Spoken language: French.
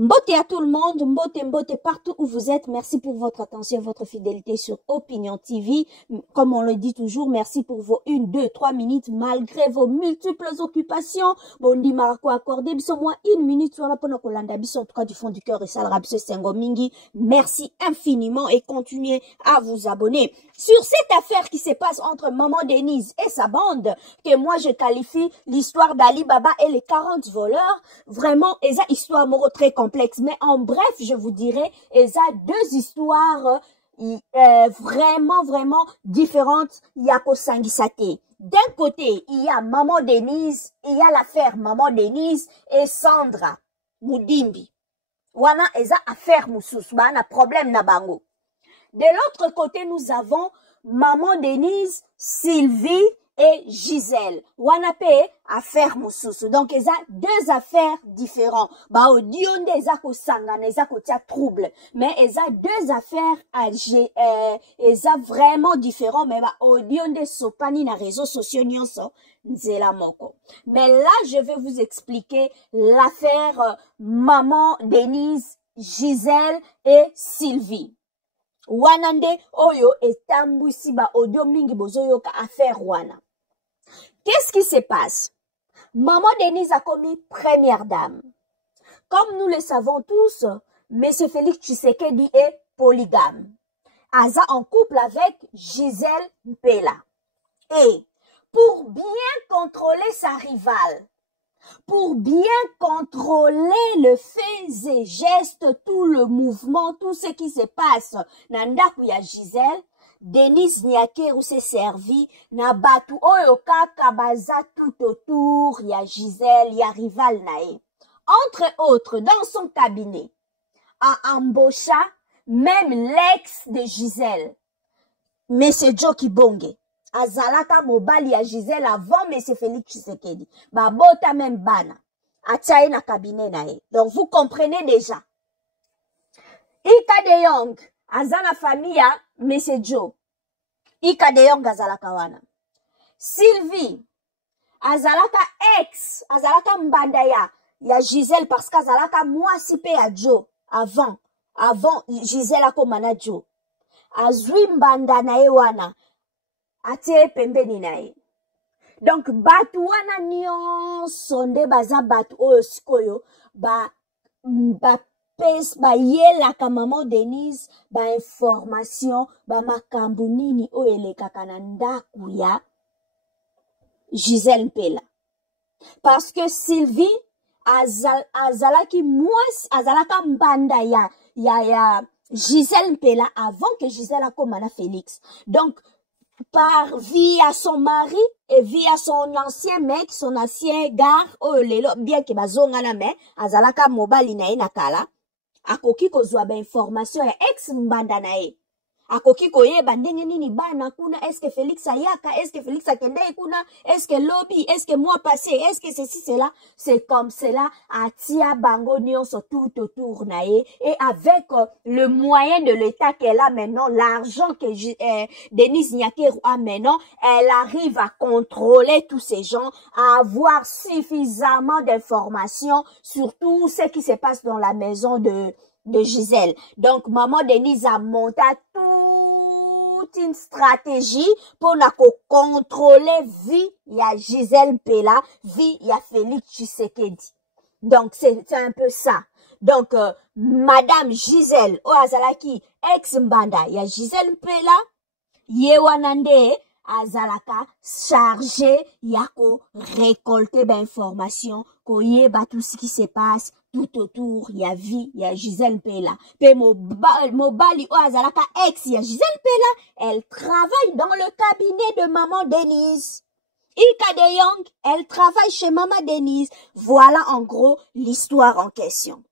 Mbote à tout le monde, mbote partout où vous êtes. Merci pour votre attention, votre fidélité sur Opinion TV. Comme on le dit toujours, merci pour vos 1, 2, 3 minutes malgré vos multiples occupations. Bon, dit Marako accordé, biso moi 1 minute sur la Ponokolanda, biso en tout cas du fond du cœur et salra biso Sengo Mingi. Merci infiniment et continuez à vous abonner. Sur cette affaire qui se passe entre Maman Denise et sa bande, que moi je qualifie l'histoire d'Ali Baba et les 40 voleurs, vraiment, et ça histoire moro très complexe. Mais en bref, je vous dirais, et ça deux histoires vraiment différentes. Yako Sangisate. D'un côté, il y a Maman Denise, il y a l'affaire Maman Denise et Sandra Moudimbi. Wana eza affaire moussus, ba na problème na bango. De l'autre côté, nous avons Maman Denise, Sylvie et Gisèle. Wanape affaire moussus. Donc, ils ont deux affaires différentes. Bah, au dion des ako sangane, des ako tia trouble. Mais ils ont deux affaires ils ont vraiment différents. Mais bah, au dion des sopani na réseaux sociaux nyonso, nzela moko. Mais là, je vais vous expliquer l'affaire Maman Denise, Gisèle et Sylvie. Wanande oyo etambwisi ba audio mingi bozoyo ka affaire wana. Qu'est-ce qui se passe? Maman Denise a commis première dame. Comme nous le savons tous, M. Félix Tshisekedi est polygame. Aza en couple avec Gisèle Mpela. Et pour bien contrôler sa rivale, pour bien contrôler le faits et gestes, tout le mouvement, tout ce qui se passe, nandaku ya Gisèle, Denise Nyakeru s'est servi, na batu oyo kaka baza tout autour, ya Gisèle, ya rival nae. Entre autres, dans son cabinet, a embaucha même l'ex de Gisèle, Monsieur Joe Kibonge. Azalaka mobali ya Gisèle avant M. Félix Tshisekedi. Ba bota même bana. Atchaye na cabinet nae. Donc vous comprenez déjà. Ika de Yong, azala famille ya M. Joe. Ika de Yong azalaka wana. Sylvie, azalaka ex, azalaka mbanda ya Gisèle parce qu'azalaka mwasi pe ya Joe. Avant Gisèle akomana Joe. Azwi mbanda nae wana. Atie pembeni nae. Donc, batu wana nyonso nde baza batu oyo sikoyo, ba yelaka Maman Denise, ba information, ba makambu nini oyo elekaka na ndaku ya Gisèle Mpela. Parce que Sylvie, azalaki mwasi, azalaka mbanda ya Gisèle Mpela avant que Gisèle akomana Félix. Donc, via son mari et via son ancien mec, son ancien gars, oh lelo, bien que bazonga na me, azalaka mobali na nakala, akoki kozwa ba information ya ex mbanda na e. Akoki koyeba ndenge nini bana kuna, est-ce que Félix ayaka, est-ce que Félix akende kuna, est-ce que lobby, est-ce que mois passé, est-ce que ceci, cela, c'est comme cela, atia bango nyonso tout autour nae, et avec le moyen de l'État qu'elle a maintenant, l'argent que Denise Nyakeru a maintenant, elle arrive à contrôler tous ces gens, à avoir suffisamment d'informations sur tout ce qui se passe dans la maison de Gisèle. Donc, Maman Denise a monté toute une stratégie pour contrôler vie ya Gisèle Mpela, vie ya Félix Tshisekedi. Donc, c'est un peu ça. Donc, Madame Gisèle, azalaki ex-mbanda ya Gisèle Mpela, yewanande, azalaka chargé yako récolter d'informations, koyeba tout ce qui se passe tout autour, ya vie, ya Gisèle Mpela. Pe mobali o azalaka ex ya Gisèle Mpela, elle travaille dans le cabinet de Maman Denise. Ika de Yong, elle travaille chez Maman Denise. Voilà en gros l'histoire en question.